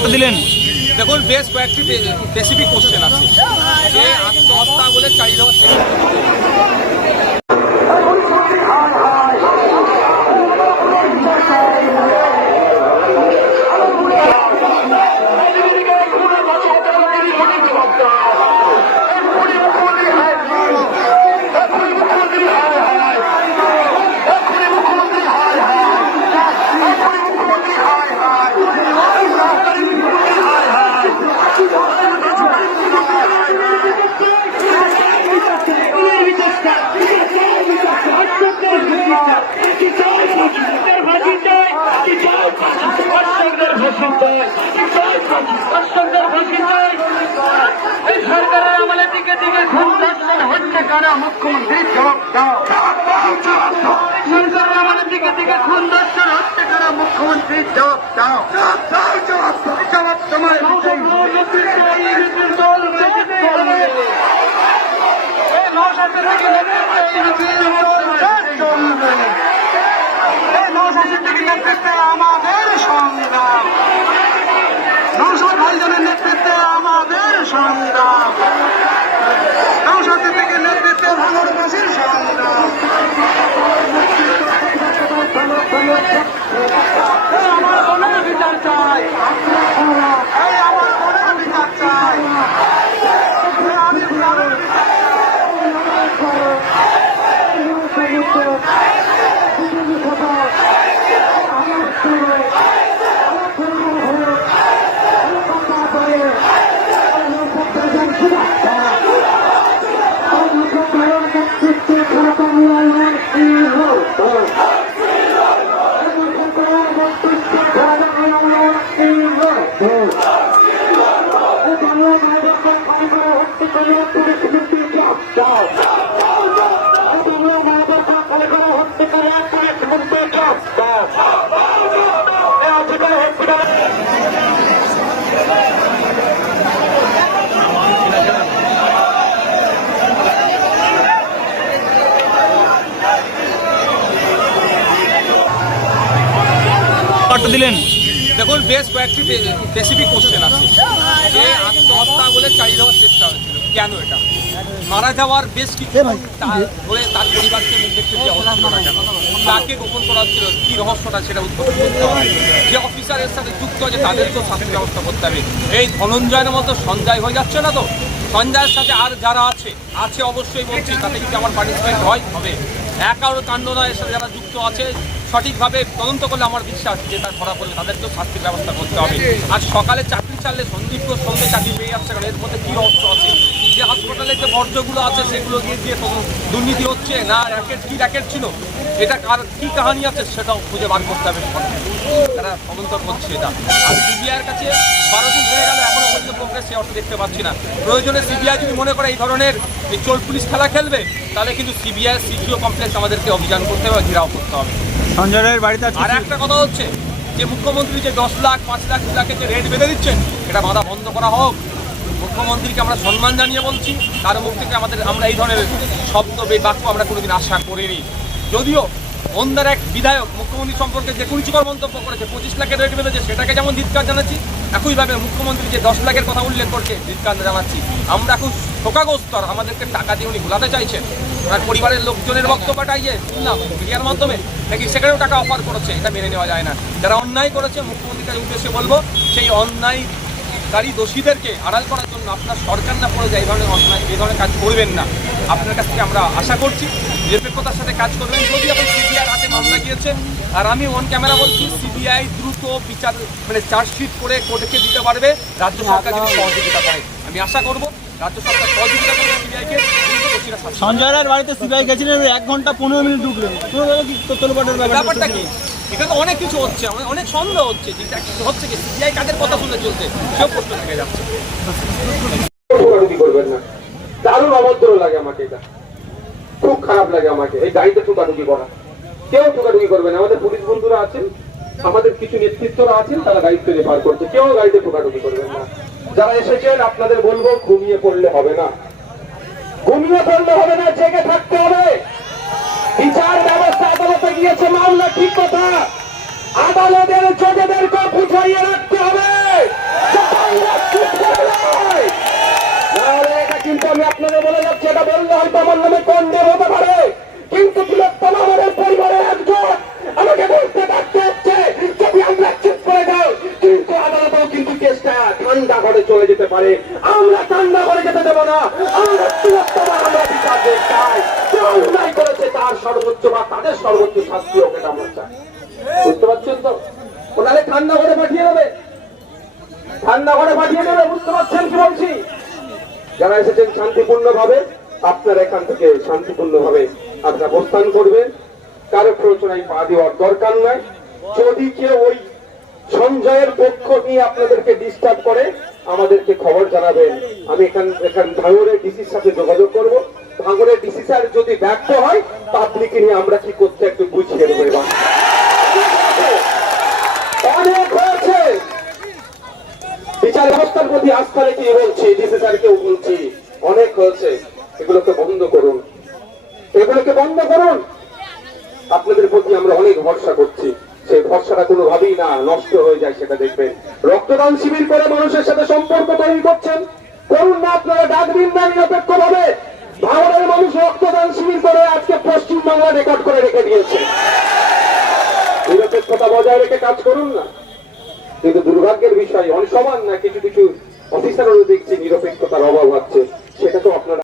বার্তা দিলেন? দেখুন, বেশ কয়েকটি স্পেসিফিক কোশ্চেন আছে যে আত্মহত্যা বলে চালিয়ে দেওয়ার চেষ্টা। সরকারের আমলে দিকে দিকে খুন ধর্ষণ হচ্ছে কারা? মুখ্যমন্ত্রী জবাব দাও। সরকারের আমলে দিকে দিকে খুন ধর্ষণ হচ্ছে কারা? মুখ্যমন্ত্রী জবাব দাও। জবাব তোমার নেতৃত্বে আমাদের সংগ্রাম, নৌসাদ ভাইজানের নেতৃত্বে আমাদের সংগ্রাম, নৌসাদের থেকে নেতৃত্বে ভাঙড়বাসীর সংগ্রাম। আমার বোনের বিচার চাই, আমার বোনের বিচার চাই। আমি বার্তা দিলেন? দেখুন, বেশ কয়েকটি স্পেসিফিক কোশ্চেন আছে যে আত্মহত্যা বলে চালিয়ে দেওয়ার চেষ্টা হয়েছিল। কেন এটা মারা যাওয়ার বেশ কিছু বলে তার পরিবারকে মুখ দেখতে দেওয়া হচ্ছিল না কেন? তাকে গোপন করা হচ্ছিল, কি রহস্যটা সেটা উদ্বোধন করতে হবে। যে অফিসারের সাথে যুক্ত আছে তাদেরকেও শাস্তি ব্যবস্থা করতে হবে। এই ধনঞ্জয়ের মতো সঞ্জয় হয়ে যাচ্ছে না তো? সঞ্জয়ের সাথে আর যারা আছে অবশ্যই বলছি, তাতে যদি আমার পানিশমেন্ট হয় হবে। একার কাণ্ড নয়, এর সাথে যারা যুক্ত আছে সঠিকভাবে তদন্ত করলে আমার বিশ্বাস যে তার ধরা পড়লে তাদেরকেও শাস্তির ব্যবস্থা করতে হবে। আজ সকালে চাকরি চাললে সন্দীপ ঘোষ সন্ধ্যে চাকরি পেয়ে যাচ্ছে, কারণ এর মধ্যে কী রহস্য আছে? যে হাসপাতালে যে বর্জ্যগুলো আছে সেগুলো দিয়ে দুর্নীতি হচ্ছে না, কী র্যাকেট ছিল, এটা কার কী কাহানি আছে সেটাও খুঁজে বার করতে হবে। তারা তদন্ত করছে এটা। আর সিবিআইয়ের কাছে 12 দিন হয়ে গেল, এখনো পর্যন্ত প্রোগ্রেস সে অর্থ দেখতে পাচ্ছি না। প্রয়োজনে সিবিআই যদি মনে করে এই ধরনের চোর পুলিশ খেলা খেলবে, তাহলে কিন্তু সিবিআই সিকিউ কমপ্লেক্স আমাদেরকে অভিযান করতে হবে, ঘেরাও করতে হবে। সঞ্জয় রায়ের বাড়িতে আর একটা কথা হচ্ছে যে মুখ্যমন্ত্রী যে 10 লাখ 5 লাখ 2 লাখের যে রেট বেঁধে দিচ্ছেন, এটা বাধা বন্ধ করা হোক। মুখ্যমন্ত্রীকে আমরা সম্মান জানিয়ে বলছি, তার মুখ থেকে আমরা এই ধরনের শব্দ বাক্য আমরা কোনোদিন আশা করিনি। যদিও অন্যার এক বিধায়ক মুখ্যমন্ত্রী সম্পর্কে যে কুরুচিকর মন্তব্য করেছে, 25 লাখের রেট বেঁধেছে, সেটাকে যেমন ধিক্কার জানাচ্ছি, একইভাবে মুখ্যমন্ত্রী যে 10 লাখের কথা উল্লেখ করছে ধিক্কার জানাচ্ছি। আমরা খুব শোকাগ্রস্ত, আর আমাদেরকে টাকা দিয়ে উনি ভুলাতে চাইছেন। ওনার পরিবারের লোকজনের বক্তব্যটাই যে শুনলাম মিডিয়ার মাধ্যমে নাকি সেখানেও টাকা অফার করেছে, এটা মেনে নেওয়া যায় না। যারা অন্যায় করেছে মুখ্যমন্ত্রীর উদ্দেশ্যে বলবো, সেই অন্যায়কারী দোষীদেরকে আড়াল করার জন্য আপনার সরকার না পড়ে যায় এই ধরনের কাজ করবেন না। আপনার কাছ থেকে আমরা আশা করছি নিরপেক্ষতার সাথে কাজ করবেন। যদি এখন সিবিআই হাতে মামলা গিয়েছে, আর আমি অন ক্যামেরা বলছি, সিবিআই দ্রুত বিচার চার্জশিট করে কোর্টকে দিতে পারবে, রাজ্য সরকার যদি সহযোগিতা করে। আমি আশা করবো রাজ্য সরকার সহযোগিতা করবে সিবিআইকে। সঞ্জয় রায়ের বাড়িতে সিবিআই গেছিলেন, 1 ঘন্টা 15 মিনিট ঢুকলেন। ব্যাপারটা কি? এখানে অনেক কিছু হচ্ছে, অনেক সন্দেহ হচ্ছে যে হচ্ছে কি সিবিআই কাদের কথা শুনে চলছে, সেও প্রশ্ন থেকে যাচ্ছে। করবেন না, দারুণ অভদ্র লাগে আমাকে, এটা খুব খারাপ লাগে আমাকে। এই গাড়িতে ঠোকাঠুকি করা, কেউ ঠোকাঠুকি করবেন। আমাদের পুলিশ বন্ধুরা আছেন, আমাদের কিছু নেতৃত্বরা আছেন, তারা দায়িত্ব নিয়ে পার করছে, কেউ গাড়িতে ঠোকাঠুকি করবেন না। যারা এসেছেন আপনাদের বলবো, ঘুমিয়ে পড়লে হবে না, ঘুমিয়ে পড়লে হবে না, জেগে থাকতে হবে। বিচার ব্যবস্থা আদালতে গিয়েছে, মামলা ঠিক কথা, আদালতের জজেদেরকে বুঝাইয়ে রাখতে হবে। বললে হয়তো আমার নামে কন্ডেম হতে পারে, কিন্তু তিলোত্তমা আমাদের পরিবারের একজন। আমাকে বলতে বাধ্য হচ্ছে যদি আমরা চুপ করে যাই, কিন্তু আদালতেও কিন্তু কেসটা ঠান্ডা করে চলে যেতে পারে। আমরা ঠান্ডা করে যেতে দেবো না। আমরা তিলোত্তমা আমরা বিচার দেখতে চাই। যে অন্যায় করেছে তার সর্বোচ্চ বা তাদের সর্বোচ্চ শাস্তি হোক, এটা আমরা চাই। বুঝতে পারছেন তো? ওনারে ঠান্ডা করে পাঠিয়ে দেবে, ঠান্ডা করে পাঠিয়ে দেবে। বুঝতে পারছেন কি বলছি? যারা এসেছেন শান্তিপূর্ণ ভাবে, আপনারা এখান থেকে শান্তিপূর্ণ ভাবে আপনারা প্রস্থান করবেন। কারো প্ররোচনায় পা দেওয়ার দরকার নাই। যদি কেউ ওই সঞ্জয়ের পক্ষ নিয়ে আপনাদেরকে ডিস্টার্ব করে আমাদেরকে খবর জানাবেন। আমি এখান ভাঙড়ের ডিসির সাথে যোগাযোগ করব। ভাঙড়ের ডিসি স্যার যদি ব্যর্থ হয়, পাবলিক নিয়ে আমরা কি করতে একটু বুঝিয়ে দেবো। এবার অনেক হয়েছে, বিচার ব্যবস্থার প্রতি আস্থা রেখে বলছি, ডিসি স্যারকেও বলছি, অনেক হয়েছে। এগুলোকে বন্ধ করুন, এগুলোকে বন্ধ করুন। আপনাদের প্রতি আমরা অনেক ভরসা করছি, সেই ভরসাটা কোনোভাবেই না নষ্ট হয়ে যায় সেটা দেখবেন। রক্তদান শিবির করে মানুষের সাথে সম্পর্ক তৈরি করছেন, করুন না। আপনারা ডাক দিন না নিরপেক্ষ ভাবে। ভাঙড়ের মানুষ রক্তদান শিবির করে আজকে পশ্চিমবাংলা রেকর্ড করে রেখে দিয়েছে। নিরপেক্ষতা বজায় রেখে কাজ করুন না। কিন্তু দুর্ভাগ্যের বিষয় অনেক সমান না, কিছু কিছু অফিসারও দেখছি নিরপেক্ষতার অভাব হচ্ছে, সেটা তো আপনারা